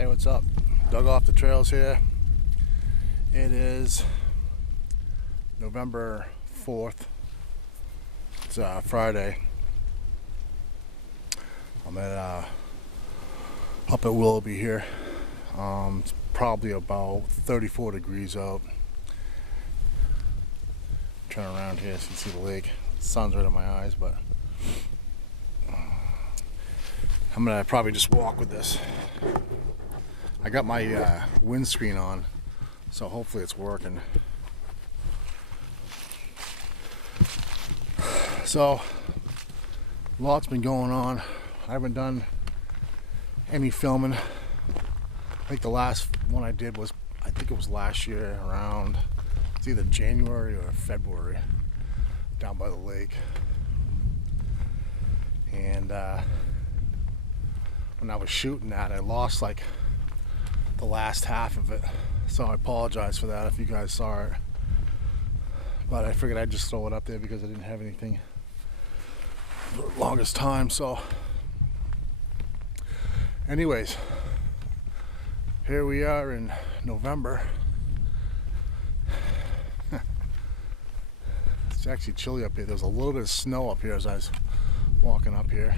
Hey, what's up? Dug off the trails here. It is November 4th. It's Friday. I'm at up at Willoughby here. It's probably about 34 degrees out. Turn around here so you can see the lake. The sun's right in my eyes, but I'm gonna probably just walk with this. I got my windscreen on, so hopefully it's working. So, a lot's been going on. I haven't done any filming. I think the last one I did was, I think it was last year around, it's either January or February, down by the lake. And when I was shooting that, I lost like the last half of it, so I apologize for that if you guys saw it, but I figured I'd just throw it up there because I didn't have anything for the longest time. So anyways, here we are in November. It's actually chilly up here. There's a little bit of snow up here as I was walking up here.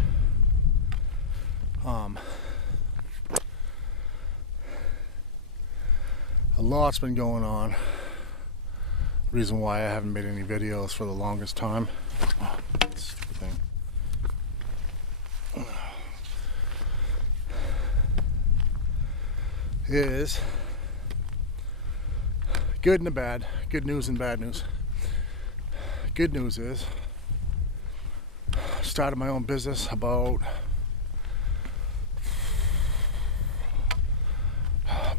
A lot's been going on. Reason why I haven't made any videos for the longest time. Oh, stupid thing. Is good and the bad. Good news and bad news. Good news is I started my own business about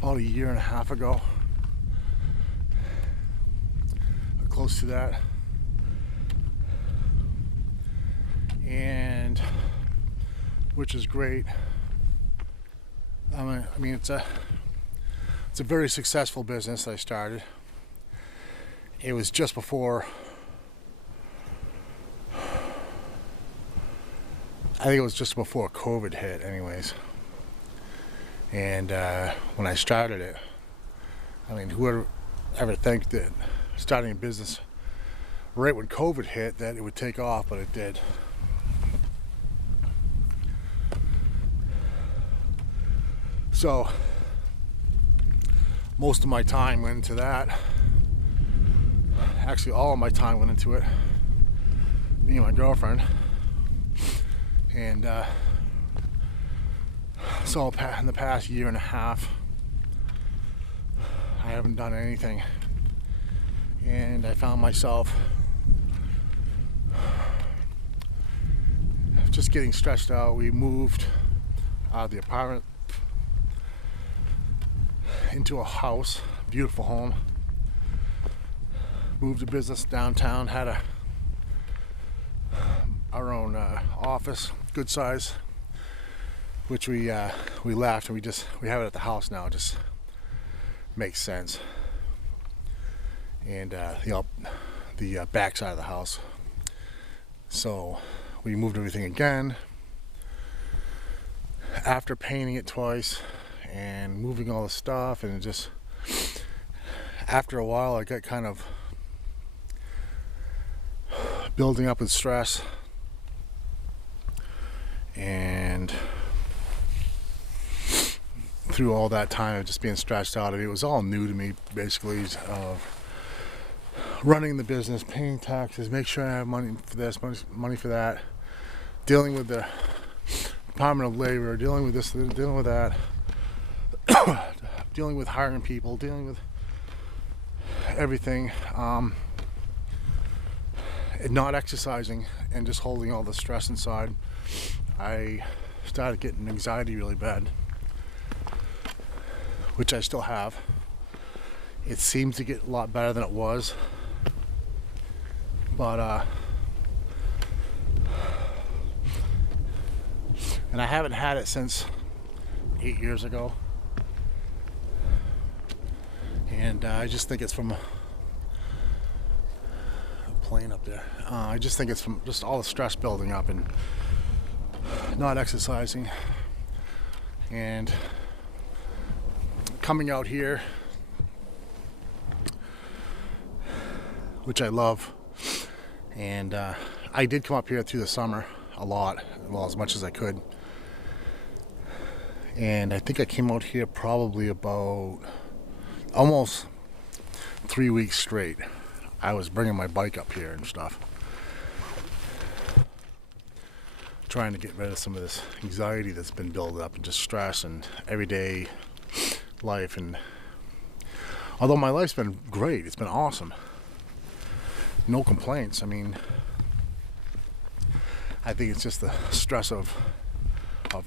a year and a half ago, close to that, and which is great. I mean it's a very successful business that I started. It was just before, I think it was just before COVID hit anyways. And when I started it, I mean, whoever ever think that starting a business right when COVID hit that it would take off, but it did. So most of my time went into that. Actually, all of my time went into it. Me and my girlfriend. And so in the past year and a half, I haven't done anything, and I found myself just getting stressed out. We moved out of the apartment into a house, beautiful home. Moved a business downtown, had our own office, good size, which we left, and we have it at the house now. It just makes sense. And the back side of the house. So we moved everything again after painting it twice and moving all the stuff, and it just, after a while, I got kind of building up with stress, and through all that time of just being stressed out, it was all new to me, basically, running the business, paying taxes, make sure I have money for this, money for that, dealing with the Department of Labor, dealing with this, dealing with that, dealing with hiring people, dealing with everything, and not exercising and just holding all the stress inside. I started getting anxiety really bad, which I still have. It seems to get a lot better than it was, but and I haven't had it since 8 years ago, and I just think it's from a plane up there. I just think it's from just all the stress building up and not exercising, and coming out here, which I love, and I did come up here through the summer a lot, well, as much as I could, and I think I came out here probably about almost 3 weeks straight. I was bringing my bike up here and stuff, trying to get rid of some of this anxiety that's been built up and just stress and everyday life. And although my life's been great, it's been awesome, no complaints. I mean, I think it's just the stress of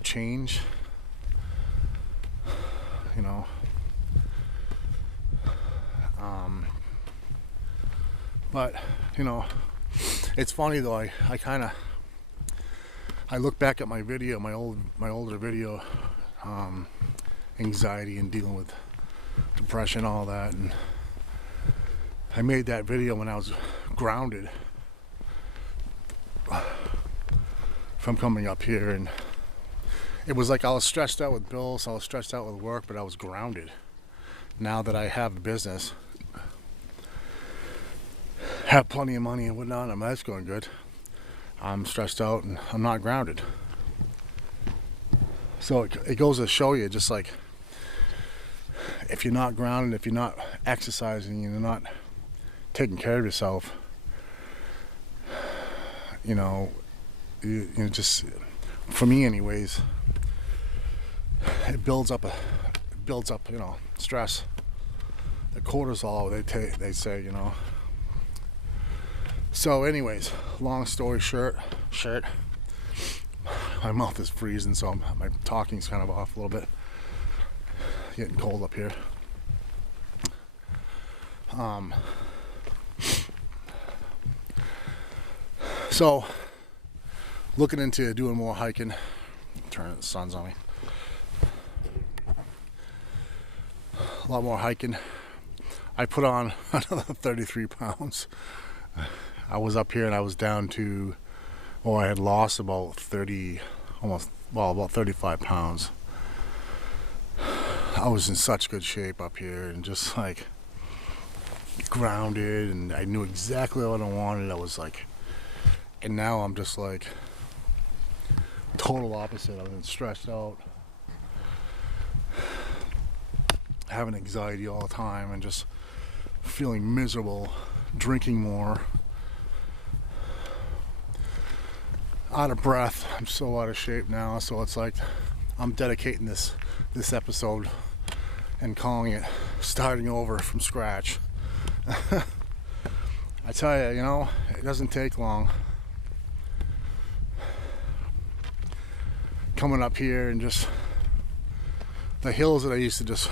change, you know. But you know, it's funny though. I look back at my video, my older video, anxiety and dealing with depression, all that, and I made that video when I was grounded from coming up here, and it was like I was stressed out with bills, I was stressed out with work, but I was grounded. Now that I have a business, have plenty of money and whatnot, and that's going good, I'm stressed out and I'm not grounded. So it goes to show you, just like, if you're not grounded, if you're not exercising, you're not taking care of yourself, you know, you just, for me anyways, it builds up, you know, stress. The cortisol, they say, you know. So anyways, long story short, my mouth is freezing, so my talking's kind of off a little bit. Getting cold up here. So looking into doing more hiking. Turn the sun's on me. A lot more hiking. I put on another 33 pounds. I was up here and I was down to, I had lost about 35 pounds. I was in such good shape up here and just like grounded, and I knew exactly what I wanted. I was like, and now I'm just like total opposite. I've been stressed out, having anxiety all the time, and just feeling miserable, drinking more, out of breath. I'm so out of shape now, so it's like I'm dedicating this episode and calling it starting over from scratch. I tell you, you know, it doesn't take long. Coming up here and just the hills that I used to just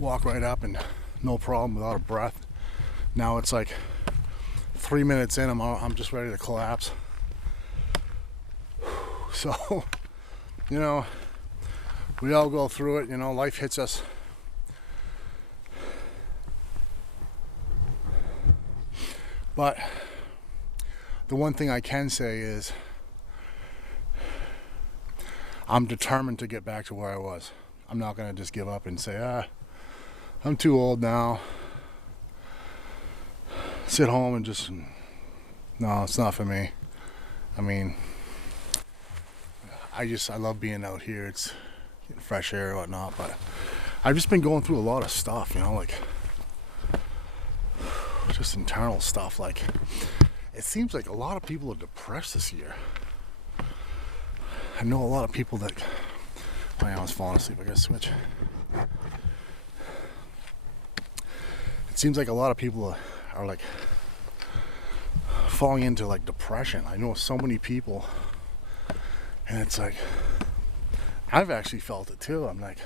walk right up and no problem without a breath. Now it's like 3 minutes in, I'm just ready to collapse. So, you know, we all go through it. You know, life hits us. But the one thing I can say is I'm determined to get back to where I was. I'm not going to just give up and say, I'm too old now. Sit home and just, no, it's not for me. I mean, I love being out here. It's getting fresh air and whatnot, but I've just been going through a lot of stuff, you know, like just internal stuff. Like, it seems like a lot of people are depressed this year. I know a lot of people that, I was falling asleep, I gotta switch. It seems like a lot of people are like falling into like depression. I know so many people, and it's like, I've actually felt it too. I'm like,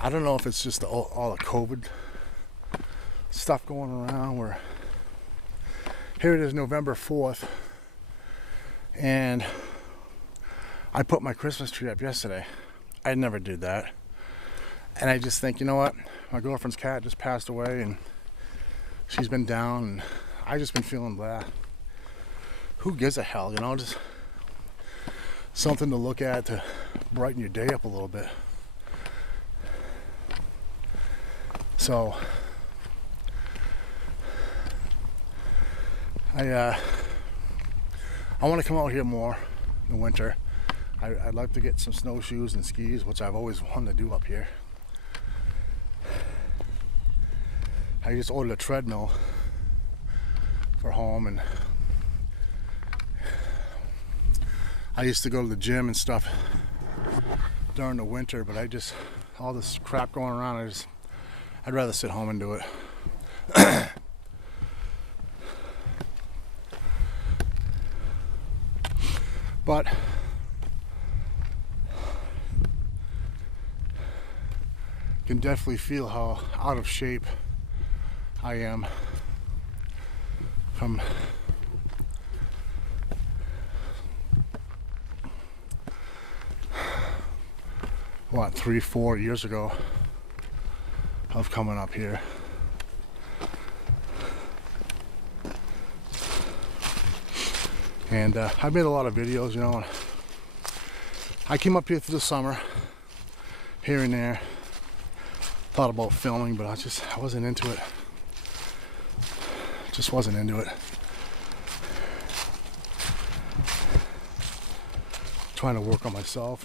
I don't know if it's just all the COVID stuff going around, where here it is November 4th, and I put my Christmas tree up yesterday. I never did that. And I just think, you know what? My girlfriend's cat just passed away, and she's been down, and I just been feeling blah. Who gives a hell, you know? Just something to look at to brighten your day up a little bit. So I want to come out here more in the winter. I'd like to get some snowshoes and skis, which I've always wanted to do up here. I just ordered a treadmill for home, and I used to go to the gym and stuff during the winter, but all this crap going around, I'd rather sit home and do it. But can definitely feel how out of shape I am from what, 3-4 years ago of coming up here. And I made a lot of videos, you know, and I came up here through the summer, here and there. Thought about filming, but I wasn't into it. Just wasn't into it. Trying to work on myself.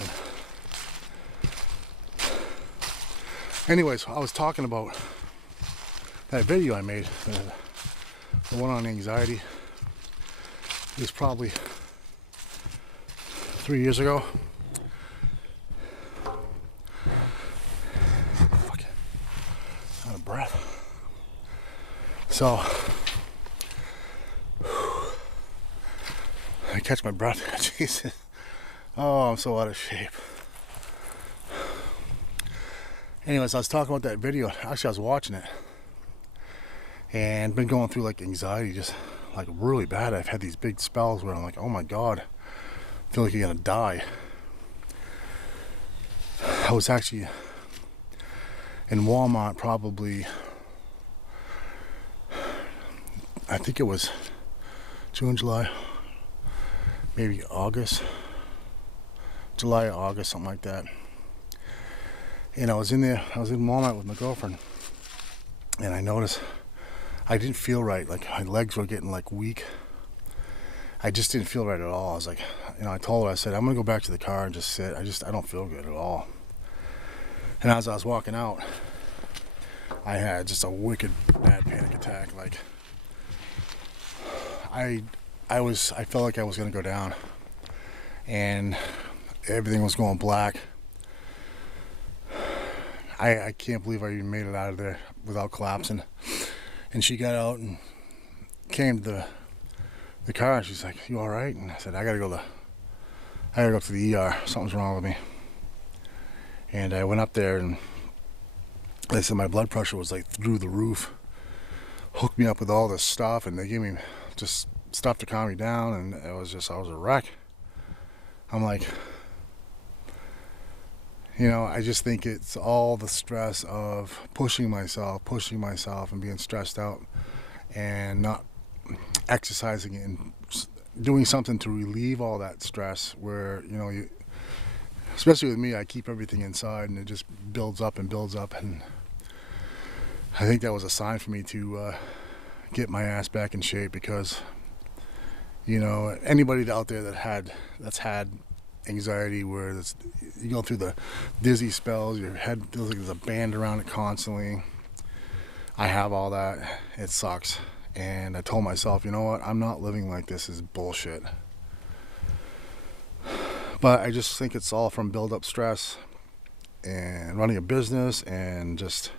And anyways, I was talking about that video I made, the one on anxiety. It was probably 3 years ago. Out of breath. So I catch my breath. Jesus. Oh, I'm so out of shape. Anyways, I was talking about that video. Actually, I was watching it and been going through like anxiety, just like really bad. I've had these big spells where I'm like, oh my God, I feel like you're gonna die. I was actually in Walmart probably, I think it was June, July, maybe August, July or August, something like that. And I was in Walmart with my girlfriend, and I noticed I didn't feel right. Like my legs were getting like weak. I just didn't feel right at all. I was like, you know, I told her, I said, I'm gonna go back to the car and just sit. I don't feel good at all. And as I was walking out, I had just a wicked bad panic attack. Like I felt like I was gonna go down, and everything was going black. I can't believe I even made it out of there without collapsing. And she got out and came to the car, and she's like, "You all right?" And I said, I gotta go to the ER. Something's wrong with me. And I went up there, and they said my blood pressure was like through the roof. Hooked me up with all this stuff, and they gave me just stuff to calm me down, and I was a wreck. I'm like, you know, I just think it's all the stress of pushing myself and being stressed out and not exercising and doing something to relieve all that stress, where, you know, especially with me, I keep everything inside and it just builds up, and I think that was a sign for me to get my ass back in shape, because, you know, anybody out there that's had anxiety, where you go through the dizzy spells, your head feels like there's a band around it constantly. I have all that. It sucks. And I told myself, you know what, I'm not living like this. Is bullshit. But I just think it's all from build up stress and running a business and just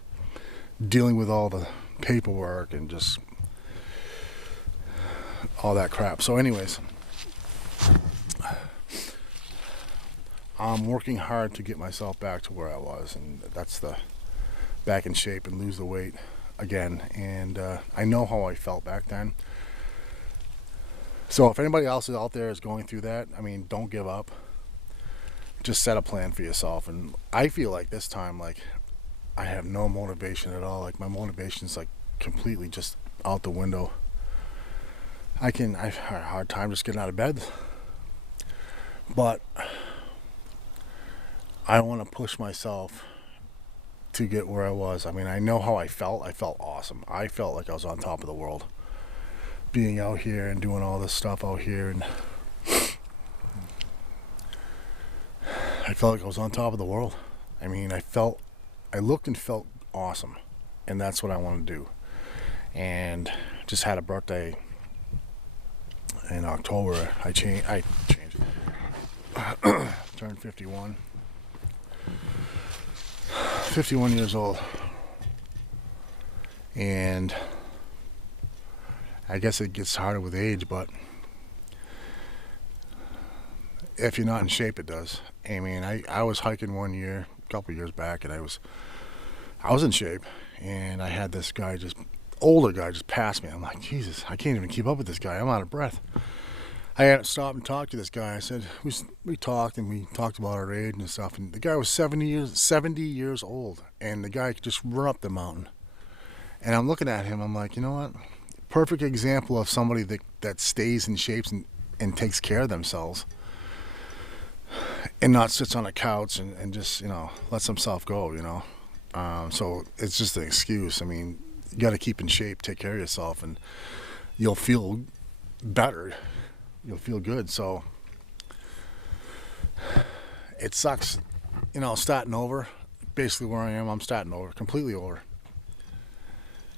dealing with all the paperwork and just all that crap. So anyways, I'm working hard to get myself back to where I was, and that's the back in shape and lose the weight again. And I know how I felt back then. So if anybody else is out there is going through that, I mean, don't give up. Just set a plan for yourself. And I feel like this time, like, I have no motivation at all. Like, my motivation's like completely just out the window. I've had a hard time just getting out of bed. But I want to push myself to get where I was. I mean, I know how I felt. I felt awesome. I felt like I was on top of the world, being out here and doing all this stuff out here, and I felt like I was on top of the world. I mean, I looked and felt awesome, and that's what I want to do. And just had a birthday in October. I changed. Turned 51. 51 years old. And I guess it gets harder with age, but if you're not in shape, it does. I mean, I was hiking one year, a couple years back, and I was in shape, and I had this guy, older guy, just pass me. I'm like, Jesus, I can't even keep up with this guy. I'm out of breath. I had to stop and talk to this guy. I said, we talked about our age and stuff, and the guy was 70 years old, and the guy could just run up the mountain. And I'm looking at him, I'm like, you know what? Perfect example of somebody that stays in shape and takes care of themselves, and not sits on a couch and just, lets himself go, So it's just an excuse. I mean, you got to keep in shape, take care of yourself, and you'll feel better. You'll feel good. So it sucks, starting over. Basically where I am, I'm starting over, completely over,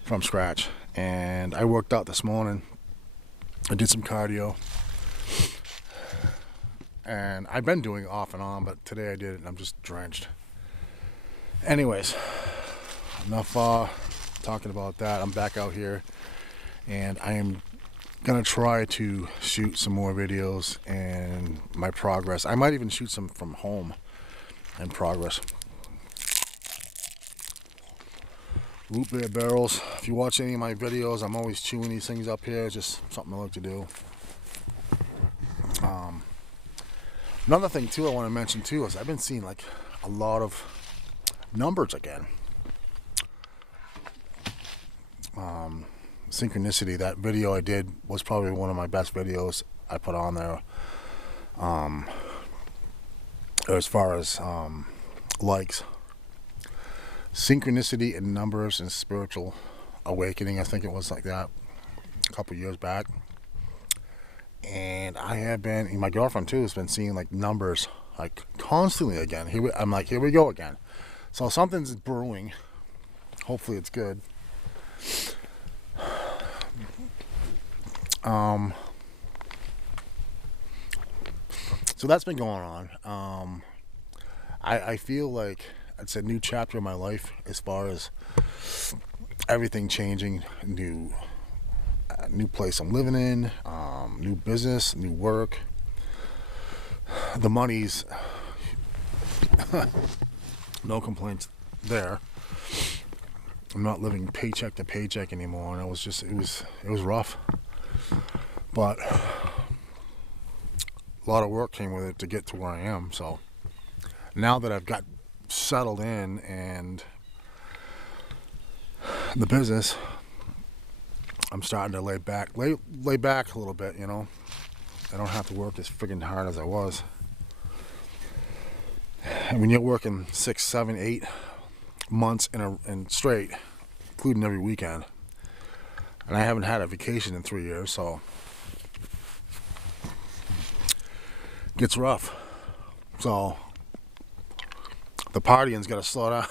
from scratch. And I worked out this morning. I did some cardio. And I've been doing it off and on, but today I did it and I'm just drenched. Anyways, enough talking about that. I'm back out here, and I am gonna try to shoot some more videos and my progress. I might even shoot some from home in progress. Root beer barrels. If you watch any of my videos, I'm always chewing these things up here. It's just something I like to do. Another thing too I want to mention too is I've been seeing like a lot of numbers again. Synchronicity, that video I did was probably one of my best videos I put on there. As far as likes. Synchronicity in numbers and spiritual awakening, I think it was like that a couple years back. And I have been, and my girlfriend too, has been seeing like numbers like constantly again. I'm like, here we go again. So something's brewing. Hopefully it's good. So that's been going on. I feel like it's a new chapter in my life as far as everything changing, new place I'm living in, new business, new work. The money's no complaints there. I'm not living paycheck to paycheck anymore, and it was rough, but a lot of work came with it to get to where I am. So now that I've got settled in and the business, I'm starting to lay back a little bit, I don't have to work as friggin' hard as I was. And when you're working 6, 7, 8 months in straight, including every weekend, and I haven't had a vacation in 3 years, so it gets rough. So the partying's got to slow down.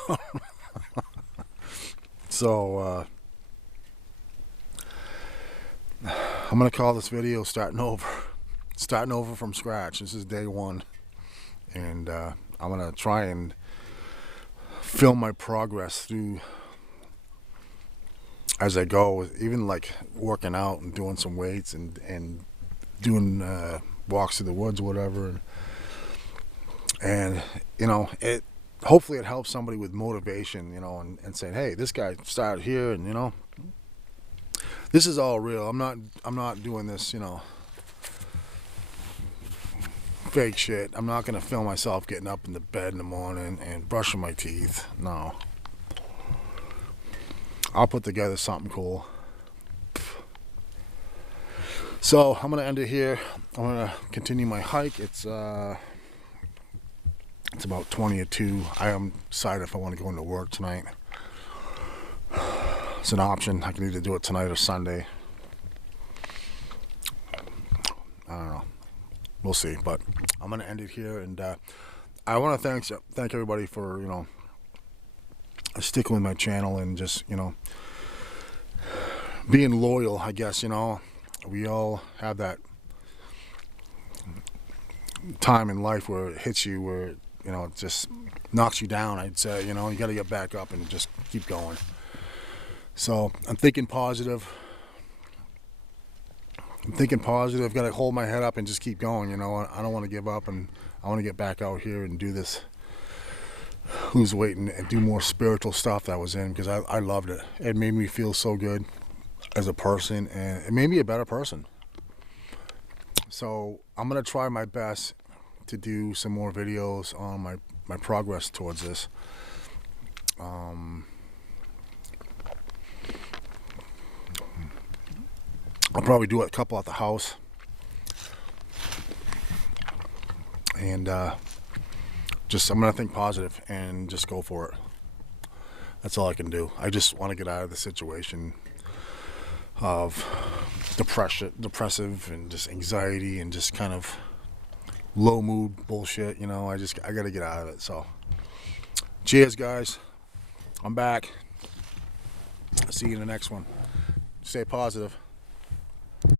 So I'm gonna call this video starting over from scratch. This is day one, and I'm gonna try and film my progress through as I go, even like working out and doing some weights and doing walks through the woods or whatever, and it hopefully it helps somebody with motivation, and saying, hey, this guy started here, and this is all real. I'm not doing this, fake shit. I'm not gonna film myself getting up in the bed in the morning and brushing my teeth. No. I'll put together something cool. So I'm gonna end it here. I'm gonna continue my hike. It's It's about 20 or 2. I am decided if I want to go into work tonight. It's an option. I can either do it tonight or Sunday. I don't know. We'll see. But I'm gonna end it here, and I want to thank everybody for, you know, sticking with my channel and just, you know, being loyal. I guess, you know, we all have that time in life where it hits you, where, you know, it just knocks you down. I'd say, you know, you got to get back up and just keep going. So I'm thinking positive. Got to hold my head up and just keep going. You know, I don't want to give up, and I want to get back out here and do this Who's Waiting and do more spiritual stuff that I was in, because I loved it. It made me feel so good as a person, and it made me a better person. So I'm going to try my best to do some more videos on my progress towards this. I'll probably do a couple at the house, and I'm gonna think positive and just go for it. That's all I can do. I just want to get out of the situation of depressive and just anxiety and just kind of low mood bullshit. You know, I got to get out of it. So cheers, guys. I'm back. See you in the next one. Stay positive.